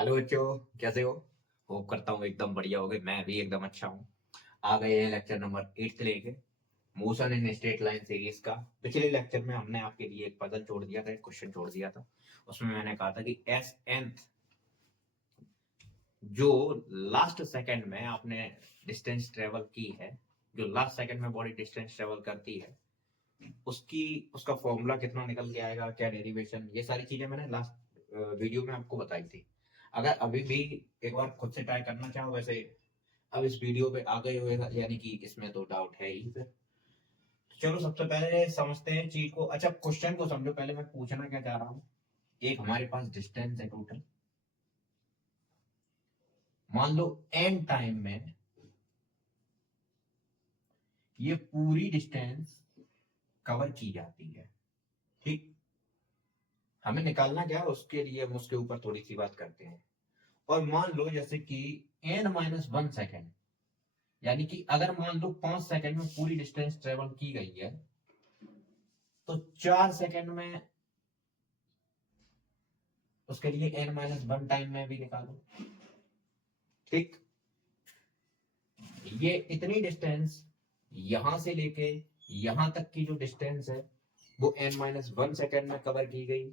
Hello बच्चों, कैसे हो? होप करता हूँ एकदम बढ़िया हो गए। मैं भी एकदम अच्छा हूँ। आ गए हैं लेक्चर नंबर 8 लेके, motion in straight line series का। पिछले लेक्चर में हमने आपके लिए एक पजल छोड़ दिया था, एक क्वेश्चन छोड़ दिया था। उसमें मैंने कहा था कि एस nth जो लास्ट सेकंड में आपने डिस्टेंस ट्रेवल की है, जो लास्ट सेकंड में बॉडी डिस्टेंस ट्रेवल करती है, उसकी उसका फॉर्मूला कितना निकल के आएगा, क्या डेरिवेशन, ये सारी चीजें मैंने लास्ट वीडियो में आपको बताई थी। अगर अभी भी एक बार खुद से ट्राई करना चाहो, वैसे अब इस वीडियो पे आ गए हुए, यानी कि इसमें तो डाउट है ही फिर। चलो सबसे पहले समझते हैं चीज को। अच्छा, क्वेश्चन को समझो। पहले मैं पूछना क्या चाह रहा हूँ, एक हमारे पास डिस्टेंस है टोटल, मान लो एन टाइम में ये पूरी डिस्टेंस कवर की जाती है। ठीक, हमें निकालना क्या है, उसके लिए हम उसके ऊपर थोड़ी सी बात करते हैं। और मान लो जैसे कि n-1 सेकेंड, यानी कि अगर मान लो 5 सेकेंड में पूरी डिस्टेंस ट्रेवल की गई है, तो 4 सेकेंड में उसके लिए n-1 टाइम में भी निकालो। ठीक, ये इतनी डिस्टेंस यहां से लेके यहां तक की जो डिस्टेंस है वो n-1 सेकेंड में कवर की गई।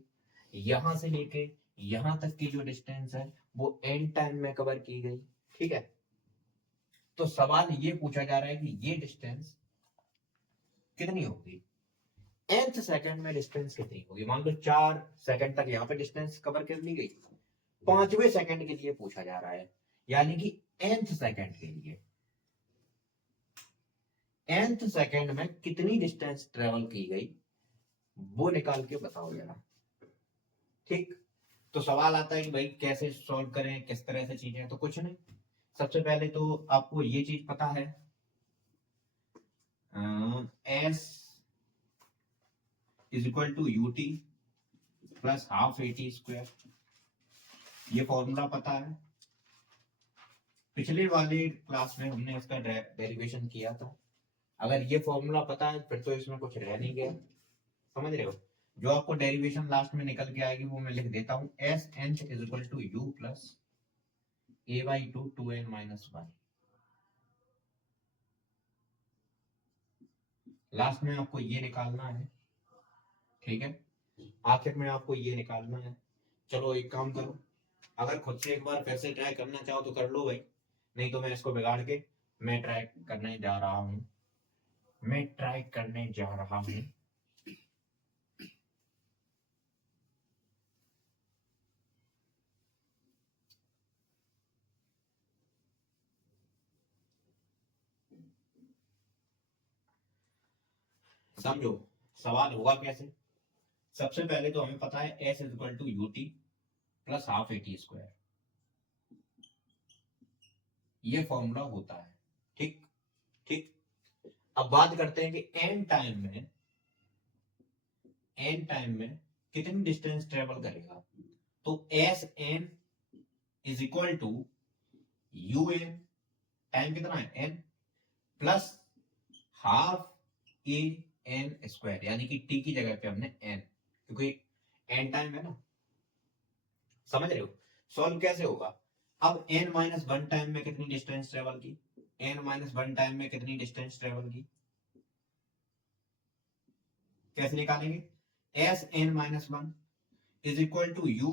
यहां से लेके यहां तक की जो डिस्टेंस है वो n टाइम में कवर की गई। ठीक है, तो सवाल ये पूछा जा रहा है कि ये डिस्टेंस कितनी होगी, nth सेकंड में डिस्टेंस कितनी होगी। मान लो 4 सेकंड तक यहाँ पे डिस्टेंस कवर कर ली गई, 5वें सेकंड के लिए पूछा जा रहा है, यानी कि nth सेकंड के लिए nth सेकंड में कितनी डिस्टेंस ट्रेवल की गई, वो निकाल के बताओ जरा। ठीक, तो सवाल आता है कि भाई कैसे सॉल्व करें, किस तरह से चीजें। तो कुछ नहीं, सबसे पहले तो आपको ये चीज पता है, S is equal to U T plus half A T square, ये फॉर्मूला पता है। पिछले वाले क्लास में हमने इसका डेरिवेशन किया था। अगर ये फॉर्मूला पता है फिर तो इसमें कुछ रह नहीं गया। समझ रहे हो? जो आपको डेरिवेशन लास्ट में निकल के आएगी वो मैं लिख देता हूं, S N is equal to U plus A by two two N minus one. Last में आपको ये निकालना है। ठीक है, आखिर में आपको ये निकालना है। चलो एक काम करो, अगर खुद से एक बार फिर से ट्राई करना चाहो तो कर लो भाई, नहीं तो मैं इसको बिगाड़ के मैं ट्राई करने जा रहा हूं। मैं ट्राई करने जा रहा हूं। समझो सवाल होगा कैसे। सबसे पहले तो हमें पता है S is equal to U T plus half A T square, ये फॉर्मूला होता है। ठीक, ठीक, अब बात करते हैं कि एन टाइम में कितनी डिस्टेंस ट्रेवल करेगा। तो S N is equal to U N, time कितना है N, plus half A N square, यानी कि टी की जगह पे हमने एन, क्योंकि एन टाइम है ना। समझ रहे हो? सॉल्व कैसे होगा, अब n-1 टाइम में कितनी डिस्टेंस ट्रेवल की, n-1 टाइम में कितनी डिस्टेंस ट्रेवल की, कैसे निकालेंगे। S n-1 is equal to U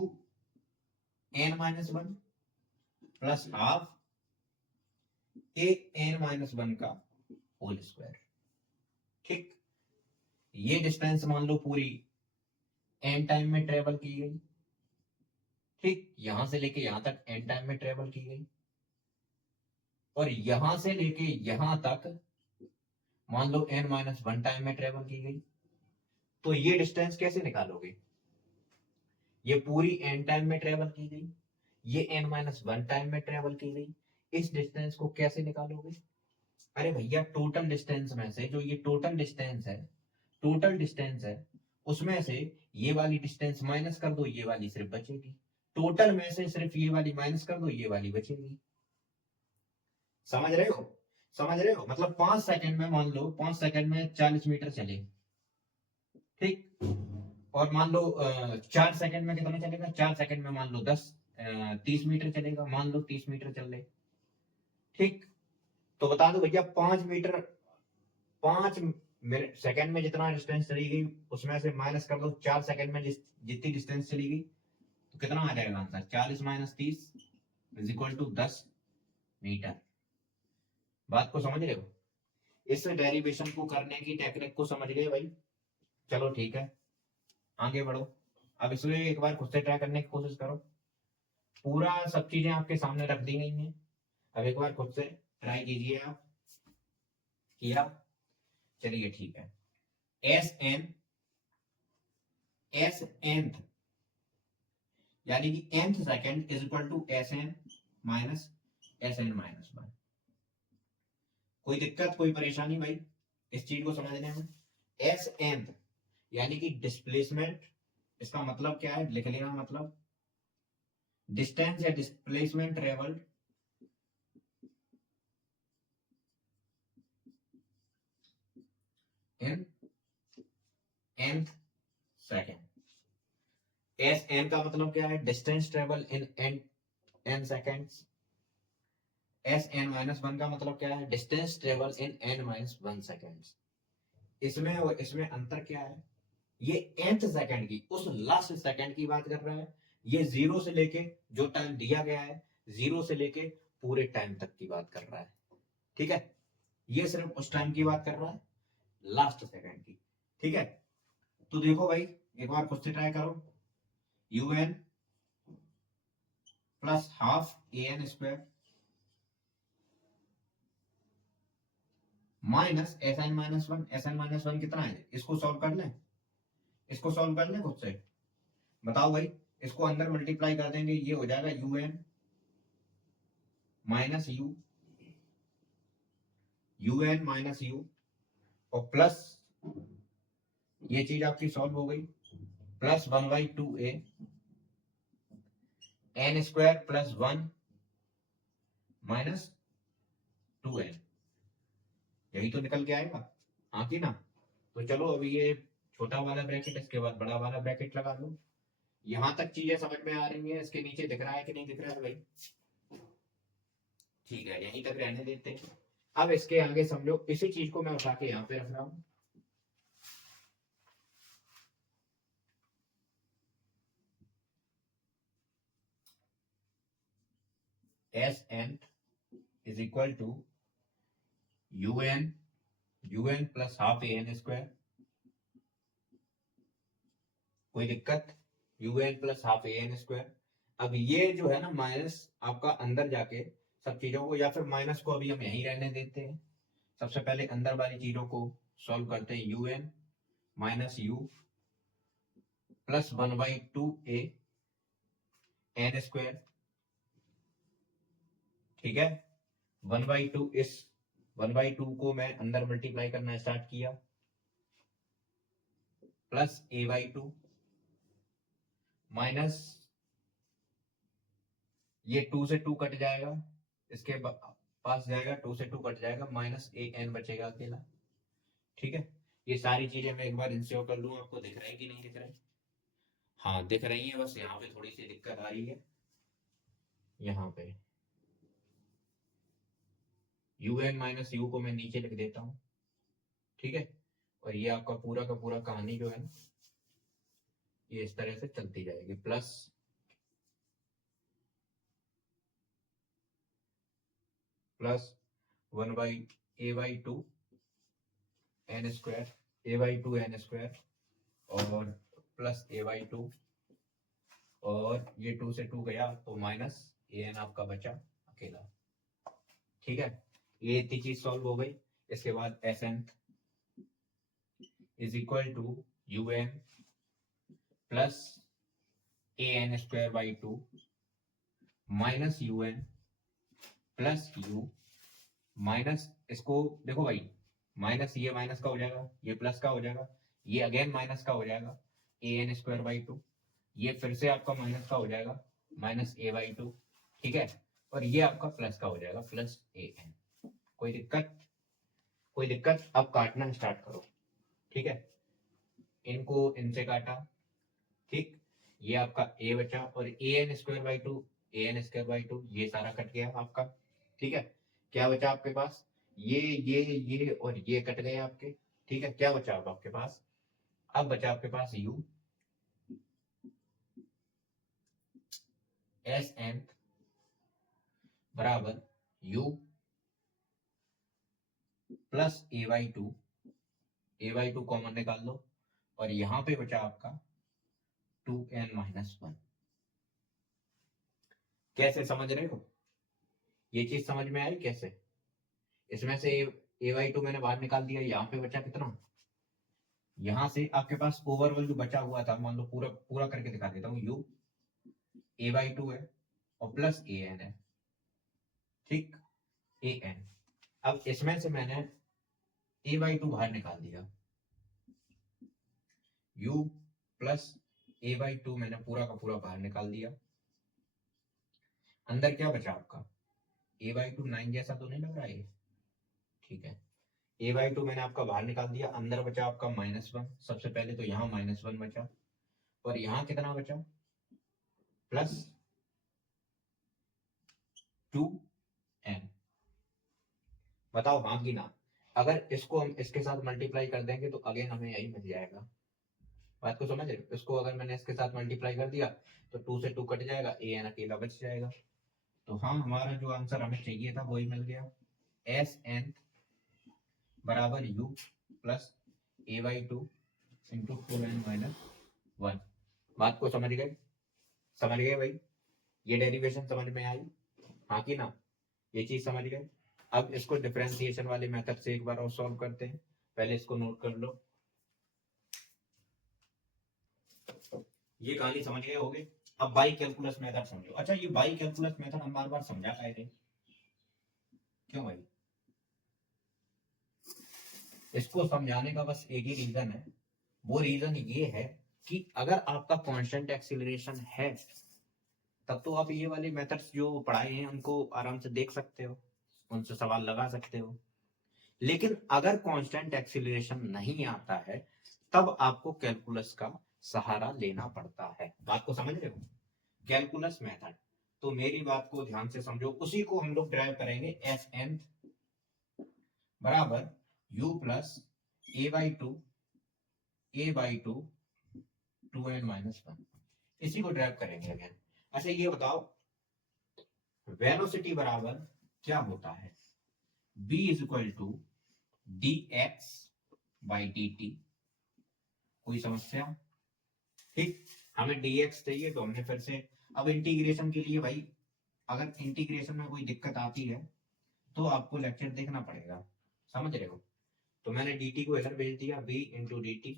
n-1 plus half A n-1 का होल स्क्वायर। ठीक, ये डिस्टेंस मान लो पूरी n टाइम में ट्रेवल की गई। ठीक, यहां से लेके यहां तक n टाइम में ट्रेवल की गई, और यहां से लेके यहां तक मान लो n-1 टाइम में ट्रेवल की गई। तो ये डिस्टेंस कैसे निकालोगे, ये पूरी n टाइम में ट्रेवल की गई, ये n-1 टाइम में ट्रेवल की गई, इस डिस्टेंस को कैसे निकालोगे। अरे भैया, टोटल डिस्टेंस में से जो ये टोटल डिस्टेंस है उसमें से ये वाली डिस्टेंस माइनस कर दो, ये वाली सिर्फ बचेगी। टोटल में से सिर्फ ये वाली माइनस कर दो, ये वाली बचेगी। समझ रहे हो? समझ रहे हो? मतलब 5 सेकंड में, मान लो 5 सेकंड में 40 मीटर चले। ठीक, और मान लो 4 सेकंड में कितना चलेगा, 4 सेकंड में मान लो 10, 30 मीटर चलेगा, मान लो 30 मीटर चल रहे, ठीक। तो बता दो भैया 5 मीटर, 5 मिनट सेकंड में जितना डिस्टेंस चली गई उसमें से माइनस कर दो 4 सेकंड में जितनी डिस्टेंस चली गई, तो कितना आ जाएगा answer? 40 minus 30 is equal to 10 metre. बात को समझ रहे हो? इस डेरिवेशन को करने की टेक्निक को समझ गए भाई? चलो ठीक है, आगे बढ़ो। अब इसमें एक बार खुद से ट्राई करने की कोशिश करो। पूरा सब चीजें आपके सामने रख दी गई हैं, अब एक बार खुद से ट्राई कीजिए आप। किया? चलिए ठीक है। एस एन यानी कि nth second is equal to S N minus one. कोई दिक्कत, कोई परेशानी भाई इस चीज को समझने में? एस एन यानी कि डिस्प्लेसमेंट, इसका मतलब क्या है लिख लेना, मतलब डिस्टेंस या displacement travelled in nth second. S N का मतलब क्या है? Distance travel in n seconds. S N minus one का मतलब क्या है? Distance travel in n minus one seconds. इसमें और इसमें अंतर क्या है? ये nth सेकंड की, उस लास्ट सेकंड की बात कर रहा है। ये जीरो से लेके, जो टाइम दिया गया है, जीरो से लेके पूरे टाइम तक की बात कर रहा है, ठीक है। ये सिर्फ उस टाइम की बात कर रहा है, लास्ट सेकंड की, ठीक है। तो देखो भाई, एक बार खुद से ट्राई करो। un plus half an square minus S N minus one. S N minus one कितना है? इसको सॉल्व कर लें, इसको सॉल्व कर लें खुद से। बताओ भाई, इसको अंदर मल्टीप्लाई कर देंगे, ये हो जाएगा un minus un minus you, और प्लस ये चीज आपकी सॉल्व हो गई, plus 1/2a n square plus 1 minus 2n। यही तो निकल के आएगा, हाँ की ना? तो चलो अभी ये छोटा वाला ब्रैकेट, इसके बाद बड़ा वाला ब्रैकेट लगा लो। यहां तक चीजें समझ में आ रही हैं? इसके नीचे दिख रहा है कि नहीं दिख रहा है भाई? ठीक है, यहीं तक रहने देते हैं। अब इसके आगे समझो, इसी चीज को मैं उठा के यहाँ पे रख रहा हूं। S N is equal to un plus half an square. कोई दिक्कत? un plus half an square. अब ये जो है ना माइनस आपका अंदर जाके सब चीजों को, या फिर माइनस को अभी हम यहीं रहने देते हैं। सबसे पहले अंदर वाली चीजों को सॉल्व करते हैं। un minus you plus 1/2a n square, ठीक है। 1/2 इस 1/2 को मैं अंदर मल्टीप्लाई करना स्टार्ट किया, प्लस a/2 माइनस ये 2 से 2 कट जाएगा, इसके पास जाएगा, 2 से 2 कट जाएगा, माइनस एक n बचेगा अकेला, ठीक है। ये सारी चीजें मैं एक बार इंश्योर कर लूँ, आपको दिख रहा है कि नहीं दिख रहा है? हाँ दिख रही है, बस यहाँ पे थोड़ी सी दिक्कत आ रही है। यहाँ पे un माइनस यू को मैं नीचे लिख देता हूँ, ठीक है। और ये आपका पूरा का पूरा कहानी जो है ना, ये इस तरह से चलती जाएगी, plus 1/a/2 n square, a/2 n square, और प्लस a/2, और ये 2 से 2 गया तो माइनस an आपका बचा अकेला, ठीक है। ये इतनी चीज सॉल्व हो गई। इसके बाद S N is equal to un plus an square by 2 minus un plus U minus, इसको देखो भाई, माइनस ये माइनस का हो जाएगा, ये प्लस का हो जाएगा, ये अगेन माइनस का हो जाएगा an स्क्वायर बाई 2, ये फिर से आपका माइनस का हो जाएगा, माइनस a/2, ठीक है। और ये आपका प्लस का हो जाएगा, प्लस an। कोई दिक्कत? कोई दिक्कत? अब काटना स्टार्ट करो, ठीक है। इनको इनसे काटा, ठीक। ये आपका a बचा और an² बाई 2 ये सारा कट गया आपका। ठीक है, क्या बचा आपके पास, ये और ये कट गए आपके। ठीक है, क्या बचा अब आपके पास, अब बचा आपके पास u एस एन बराबर u प्लस a/2 कॉमन निकाल लो और यहां पे बचा आपका 2n-1। कैसे समझ रहे हो, ये चीज समझ में आई कैसे, इसमें से a/2 मैंने बाहर निकाल दिया, यहाँ पे बचा कितना, यहां से आपके पास ओवरऑल जो बचा हुआ था, मान लो पूरा पूरा करके दिखा देता हूँ, u a/2 है और प्लस an है। ठीक, an, अब इसमें से मैंने a/2 बाहर निकाल दिया, u प्लस a/2 मैंने पूरा का पूरा बाहर निकाल दिया। अंदर क्या बचा आपका, a/2 9 जैसा तो नहीं लग रहा है, ठीक है, a/2 मैंने आपका बाहर निकाल दिया, अंदर बचा आपका -1। सबसे पहले तो यहाँ -1 बचा और यहाँ कितना बचा, प्लस 2n। बताओ हाँ कि ना, अगर इसको हम इसके साथ मल्टीप्लाई कर देंगे तो अगेन हमें यही मिल जाएगा। बात को समझ रहे हो, इसको अगर मैंने इसके साथ मल्टीप्लाई कर दिया तो 2 से 2 कट जाएगा, an अकेला बच जाएगा। तो हाँ, हमारा जो आंसर हमें चाहिए था वही मिल गया, Sn बराबर u plus a/2 into 2n-1। बात को समझ गए, समझ गए भाई, ये डेरिवेशन समझ में आई, हाँ कि ना, ये चीज समझ गए। अब इसको डिफरेंशिएशन वाले मेथड से एक बार और सॉल्व करते हैं, पहले इसको नोट कर लो। ये कहानी समझ गए होगे। अब बाई कैलकुलस मेथड समझो। अच्छा, ये बाई कैलकुलस मेथड हम बार बार समझा पाए थे, क्यों भाई, इसको समझाने का बस एक ही रीजन है, वो रीजन ये है कि अगर आपका कांस्टेंट एक्सीलरेशन है तब तो आप ये वाले मेथड्स जो पढ़ाए हैं उनको आराम से देख सकते हो, उनसे सवाल लगा सकते हो। लेकिन अगर कांस्टेंट एक्सीलरेशन नहीं आता है तब आपको कैलकुलस का सहारा लेना पड़ता है। बात को समझ रहे हो, कैलकुलस मेथड, तो मेरी बात को ध्यान से समझो, उसी को हम लोग ड्राइव करेंगे। Sn बराबर u प्लस a/2 2n-1, इसी को ड्राइव करेंगे अगेन। अच्छा ये बताओ, वेलोसिटी बराबर क्या होता है, b is equal to dx by dt। कोई समस्या, ठीक, हमें dx चाहिए तो हमने फिर से, अब इंटीग्रेशन के लिए भाई, अगर इंटीग्रेशन में कोई दिक्कत आती है तो आपको लेक्चर देखना पड़ेगा, समझ रहे हो। तो मैंने dt को इधर भेज दिया, b इंटू dt,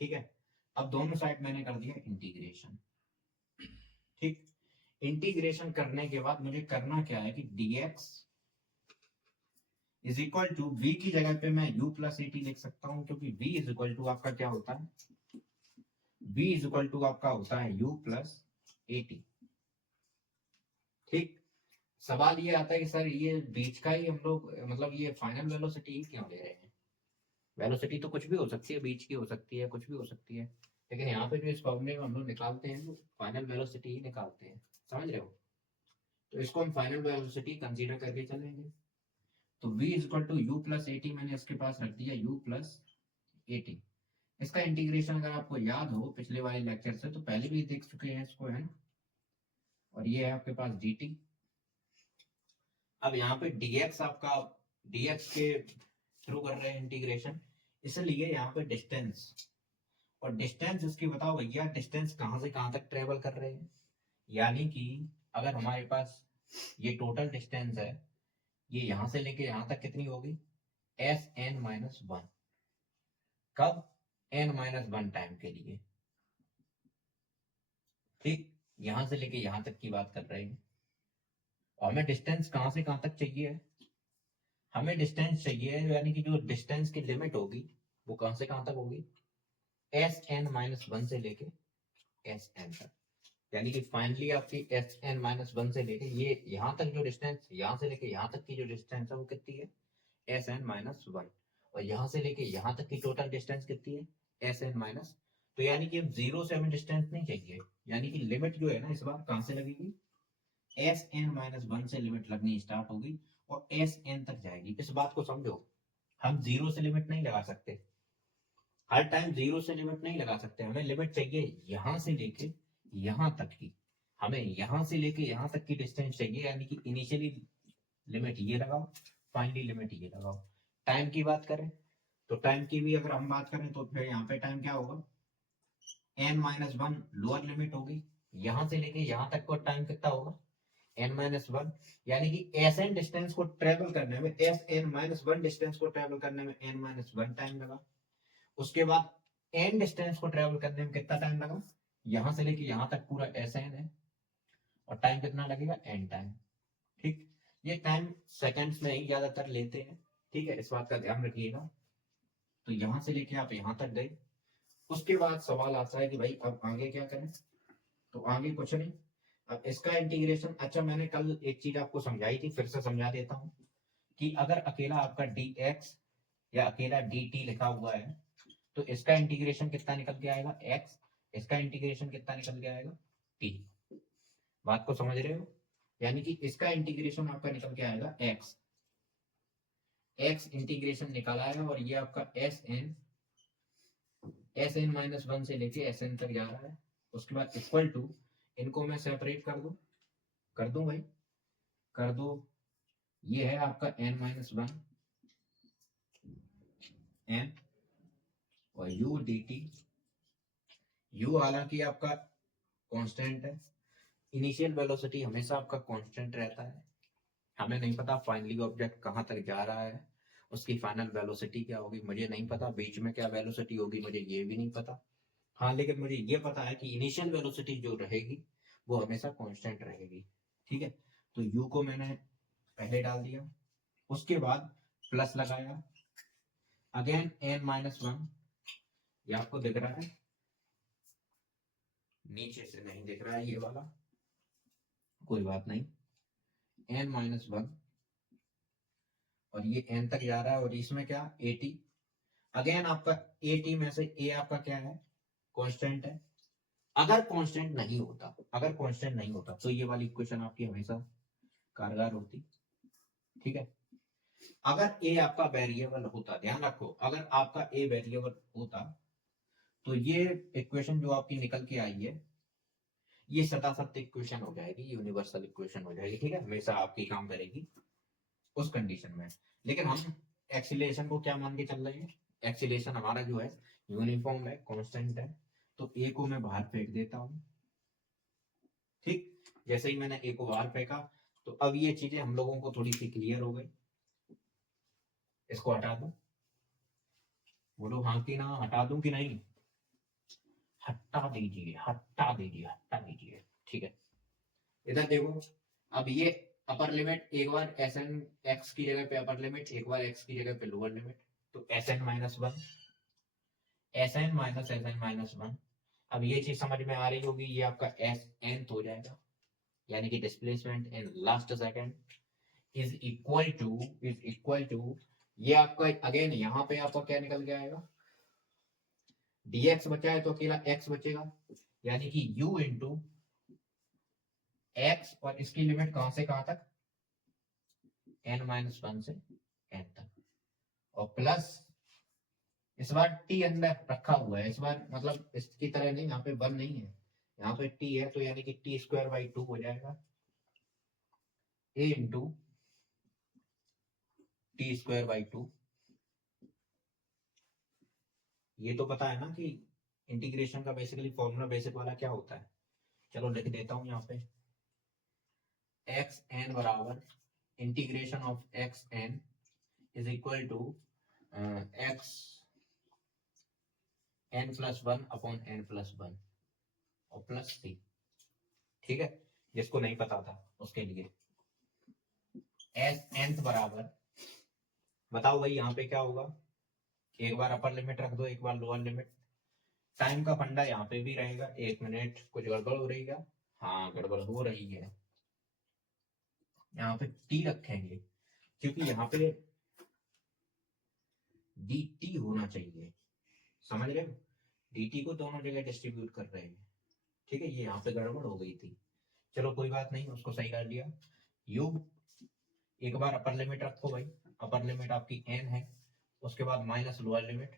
ठीक है। अब दोनों साइड मैंने कर दिया इंटीग्रेशन, ठीक। इंटीग्रेशन करने के बाद मुझे करना क्या है कि dx is equal to, v की जगह पे मैं u प्लस at लिख सकता हूं, क्योंकि v इज इक्वल टू आपका क्या होता है, v इज इक्वल टू आपका होता है u प्लस at। ठीक, सवाल ये आता है कि सर ये बीच का ही हम लोग, मतलब ये फाइनल वेलोसिटी ही क्यों ले रहे हैं, वेलोसिटी तो कुछ भी हो सकती है, बीच की हो सकती है, कुछ भी हो सकती है, लेकिन यहाँ पे जो इस फॉर्मूले में हम लोग निकालते हैं वो फाइनल वेलोसिटी ही निकालते हैं, समझ रहे हो। तो इसको हम फाइनल वेलोसिटी कंसीडर करके चलेंगे। तो v is equal to U plus A T मैंने इसके पास रख दिया, u प्लस एटी। इसका इंटीग्रेशन अगर आपको याद हो पिछले वाले लेक्चर से, तो पहले भी देख चुके हैं इसको, है ना। और ये है आपके पास dt। अब यहाँ पे dx आपका, dx के थ्रू कर रहे हैं इंटीग्रेशन, इसलिए यहाँ पे डिस्टेंस, और डिस्टेंस इसकी बताओ भैया, डिस्टेंस कहाँ से कहाँ तक ट्रेवल कर रहे हैं, यानी कि अगर हमारे पास ये टोटल डिस्टेंस है, ये यहां से लेके यहां तक कितनी होगी, Sn-1, कब, n-1 टाइम के लिए, ठीक, यहां से लेके यहां तक की बात कर रहे हैं। और हमें डिस्टेंस कहां से कहां तक चाहिए, हमें डिस्टेंस चाहिए, यानी कि जो डिस्टेंस की लिमिट होगी वो कहां से कहां तक होगी, Sn-1 से लेके Sn तक, यानी कि फाइनली आपकी Sn-1 से लेके ये यहां तक जो डिस्टेंस, यहां से लेके यहां तक की जो डिस्टेंस है वो कितनी है, Sn-1, और यहां से लेके यहां तक की टोटल डिस्टेंस कितनी है, Sn-, तो यानी कि अब जीरो से हमें डिस्टेंस नहीं चाहिए, यानी कि लिमिट जो है ना इस बार कहां से लगेगी, एस एन माइनस वन से लिमिट लगनी स्टार्ट होगी और एस एन तक जाएगी। इस बात को समझो, हम जीरो से लिमिट नहीं लगा सकते, हर टाइम जीरो से लिमिट नहीं लगा सकते, हमें लिमिट चाहिए यहां से लेके यहां तक की, हमें यहां से लेके यहां तक की डिस्टेंस चाहिए, यानी कि इनिशियली लिमिट ये लगाओ, फाइनली लिमिट ये लगाओ। टाइम की बात करें तो टाइम की भी अगर हम बात करें तो फिर यहाँ पे टाइम क्या होगा, N minus one lower limit होगी, यहां से लेके यहां तक का टाइम कितना होगा, एन माइनस वन, यानी कि एस एन डिस्टेंस को ट्रेवल करने में, S N minus one distance को ट्रेवल करने में एन माइनस वन टाइम लगा। उसके बाद एन डिस्टेंस को ट्रेवल करने में कितना टाइम लगा, यहां से लेके यहां तक पूरा एस एन है, और टाइम कितना लगेगा, एन टाइम। ठीक, ये टाइम सेकंड्स में ही ज्यादातर लेते हैं, ठीक है, इस बात का ध्यान रखिएगा। तो यहां से लेके आप यहां तक गए, उसके बाद सवाल आता है कि भाई अब आगे क्या करें, तो आगे कुछ नहीं, अब इसका इंटीग्रेशन, अच्छा मैंने कल एक चीज आपको समझाई थी, फिर से समझा देता हूँ, कि अगर अकेला आपका डी एक्स या अकेला डी टी लिखा हुआ है तो इसका इंटीग्रेशन कितना निकल के आएगा, एक्स, इसका इंटीग्रेशन कितना निकल के आएगा, टी। बात को समझ रहे हो, यानी कि इसका इंटीग्रेशन आपका निकल के आएगा एक्स, एक्स इंटीग्रेशन निकल आएगा, और ये आपका एस एन माइनस वन से लेके एस एन तक जा रहा है। उसके बाद इक्वल टू, इनको मैं सेपरेट कर दूं भाई, कर दो, ये है आपका एन माइनस वन एन, और यू डी टी, यू हालांकि आपका कांस्टेंट है, इनिशियल वेलोसिटी हमेशा आपका कांस्टेंट रहता है, हमें नहीं पता फाइनली ऑब्जेक्ट कहां तक जा रहा है, उसकी फाइनल वेलोसिटी क्या होगी मुझे नहीं पता, बीच में क्या वेलोसिटी होगी मुझे ये भी नहीं पता। हाँ लेकिन मुझे ये पता है कि इनिशियल वेलोसिटी जो रहेगी वो हमेशा कांस्टेंट रहेगी, ठीक है। तो यू को मैंने पहले डाल दिया, उसके बाद प्लस लगाया, अगेन एन माइनस वन, ये आपको दिख रहा है, नीचे से नहीं दिख रहा है ये वाला, कोई बात नहीं, एन माइनस वन, और ये एन तक जा रहा है, और इसमें क्या, एटी, अगेन आपका एटी में से ए आपका क्या है, कांस्टेंट है। अगर कांस्टेंट नहीं होता, अगर कांस्टेंट नहीं होता तो ये वाली इक्वेशन आपकी हमेशा कारगर होती, ठीक है। अगर ए आपका वेरिएबल होता, ध्यान रखो, अगर आपका ए वेरिएबल होता तो ये इक्वेशन जो आपकी निकल के आई है ये सदा सत्य इक्वेशन हो जाएगी, यूनिवर्सल इक्वेशन हो जाएगी, ठीक है, हमेशा आपकी काम करेगी उस कंडीशन में। लेकिन हम एक्सीलरेशन को क्या मान के चल रहे हैं, एक्सीलरेशन हमारा जो है यूनिफॉर्म है, कांस्टेंट है, तो ए को मैं बाहर फेंक देता हूं, ठीक, जैसे ही मैंने ए को बाहर फेंका तो अब ये चीजें हम लोगों को थोड़ी सी क्लियर हो गई। इसको हटा दूं, बोलो हाँ कि ना, हटा दूं कि नहीं, हटा दीजिए हटा दीजिए हटा दीजिए, ठीक है। इधर देखो, अब ये अपर लिमिट एक बार एस एन एक्स की जगह पे अपर लिमिट, एक बार एक्स की जगह पे लोअर लिमिट, तो S N minus one, S N minus one, अब ये चीज समझ में आ रही होगी, ये आपका एस एन हो जाएगा, यानी कि displacement in last second is equal to ये आपका अगेन यहाँ पे आपका क्या निकल के आएगा, dx बचा है तो अकेला x बचेगा, यानी कि u इंटू एक्स, और इसकी लिमिट कहां से कहां तक, n माइनस वन से n तक, और प्लस इस बार t अंदर रखा हुआ है, इस बार मतलब इसकी तरह नहीं, यहाँ पे वन नहीं है, यहाँ पे t है, तो यानी कि टी स्क्वायर बाई टू हो जाएगा, a into T square by two. ये तो पता है ना कि इंटीग्रेशन का बेसिकली फॉर्मूला बेसिक वाला क्या होता है, चलो लिख देता हूं यहाँ पे, एक्स एन बराबर integration of X N is equal to X N plus one upon N plus one और प्लस सी, ठीक है, जिसको नहीं पता था उसके लिए। एस एन बराबर, बताओ भाई यहाँ पे क्या होगा, एक बार अपर लिमिट रख दो, एक बार लोअर लिमिट, टाइम का फंडा यहाँ पे भी रहेगा, एक मिनट, कुछ गड़बड़ हो रही है क्या, हाँ गड़बड़ हो रही है, यहाँ पे टी रखेंगे क्योंकि यहाँ पे डी टी होना चाहिए, समझ रहे हो, dt को दोनों जगह डिस्ट्रीब्यूट कर रहे हैं, ठीक है। ये यहाँ पे गड़बड़ हो गई थी, चलो कोई बात नहीं, उसको सही कर लिया। u एक बार अपर लिमिट रखो भाई, अपर लिमिट आपकी n है, उसके बाद माइनस लोअर लिमिट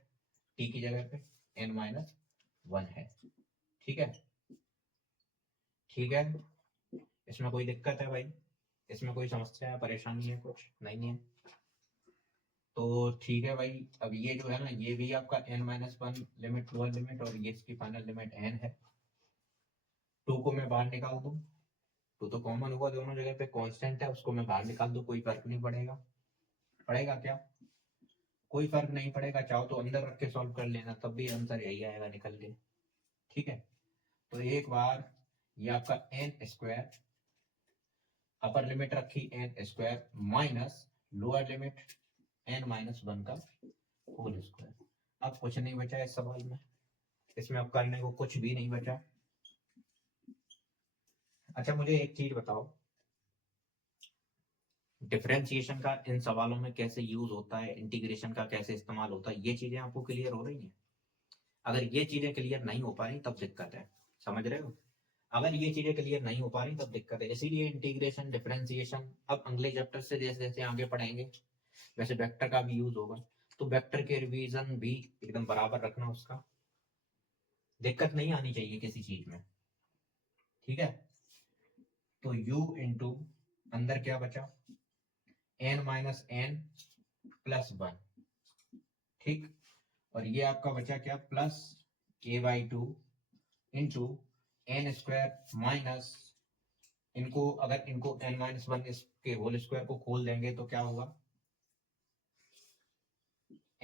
t की जगह पे n-1 है, ठीक है। ठीक है, इसमें कोई दिक्कत है भाई? इसमें कोई समस्या है, परेशानी है, कुछ नहीं है? तो ठीक है भाई, अब ये जो है ना, ये भी आपका n-1 लिमिट लोअर लिमिट, और ये इसकी फाइनल लिमिट n है। 2 को मैं बाहर निकाल दूं, 2 तो कॉमन हुआ दोनों जगह पे, कांस्टेंट है, उसको मैं बाहर निकाल दूं, कोई फर्क नहीं पड़ेगा। पड़ेगा क्या? कोई फर्क नहीं पड़ेगा, चाहो तो अंदर रख के सॉल्व कर लेना, तब भी आंसर यही आएगा निकल के, ठीक है। तो एक बार ये आपका n स्क्वायर, अपर लिमिट रखी n square minus lower limit n-1 का होल स्क्वायर। अब कुछ नहीं बचा इस सवाल में, इसमें अब करने को कुछ भी नहीं बचा। अच्छा मुझे एक चीज बताओ, डिफरेंशिएशन का इन सवालों में कैसे यूज होता है, इंटीग्रेशन का कैसे इस्तेमाल होता है, ये चीजें आपको क्लियर हो रही हैं? अगर ये चीजें क्लियर नहीं हो पा रही तब दिक्कत है, समझ रहे हो? अगर ये चीजें क्लियर नहीं हो पा रही तब दिक्कत है, इसीलिए इंटीग्रेशन, डिफरेंशिएशन अब अगले चैप्टर से जैसे जैसे आगे पढ़ेंगे वैसे वेक्टर का भी यूज होगा, तो वेक्टर के रिवीजन भी एकदम बराबर रखना, उसका दिक्कत नहीं आनी चाहिए किसी चीज में, ठीक है। तो u इंटू अंदर क्या बचा, n-n+1, ठीक। और ये आपका बचा क्या, plus a/2 into n square minus, इनको अगर इनको n-1 इसके होल स्क्वायर को खोल देंगे तो क्या होगा,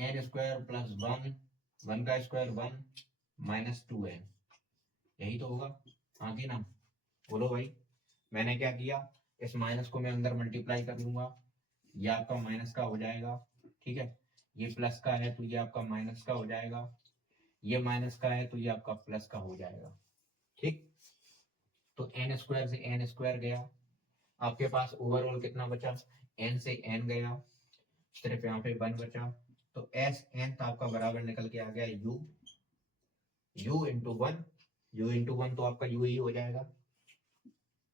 n स्क्वायर प्लस 1, 1 का स्क्वायर 1 माइनस 2n, यही तो होगा, हाँ कि ना? बोलो भाई, मैंने क्या किया, इस माइनस को मैं अंदर मल्टीप्लाई कर लूंगा, ये आपका माइनस का हो जाएगा, ठीक है। ये प्लस का है तो ये आपका माइनस का हो जाएगा, ये माइनस का है तो ये आपका प्लस का हो जाएगा, ठीक। तो n स्क्वायर से n स्क्वायर गया, आपके पास ओवरऑल कितना बचा, n से n गया, सिर्फ यहाँ पे 1 बचा, तो एस एन आपका बराबर निकल के आ गया u इंटू 1, u इंटू 1 तो आपका u ही हो जाएगा,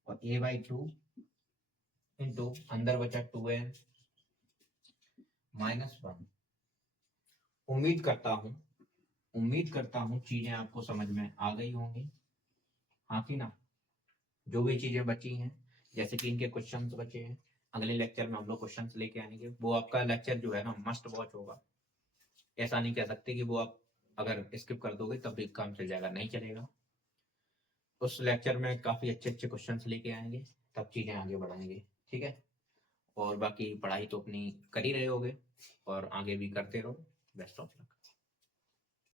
और a/2 इंटू अंदर बचा 2n -1। उम्मीद करता हूं चीजें आपको समझ में आ गई होंगी, हाँ कि ना? जो भी चीजें बची हैं, जैसे कि इनके क्वेश्चंस बचे हैं, अगले लेक्चर में हम लोग क्वेश्चंस लेके आएंगे, वो आपका लेक्चर जो है ना मस्ट वॉच होगा, ऐसा नहीं कह सकते कि वो आप अगर स्किप कर दोगे तब भी काम चल जाएगा, नहीं चलेगा। उस लेक्चर में काफी अच्छे अच्छे क्वेश्चंस लेके आएंगे, तब चीजें आगे बढ़ाएंगे, ठीक है। और बाकी पढ़ाई तो अपनी कर ही रहे होगे और आगे भी करते रहो। Best of luck.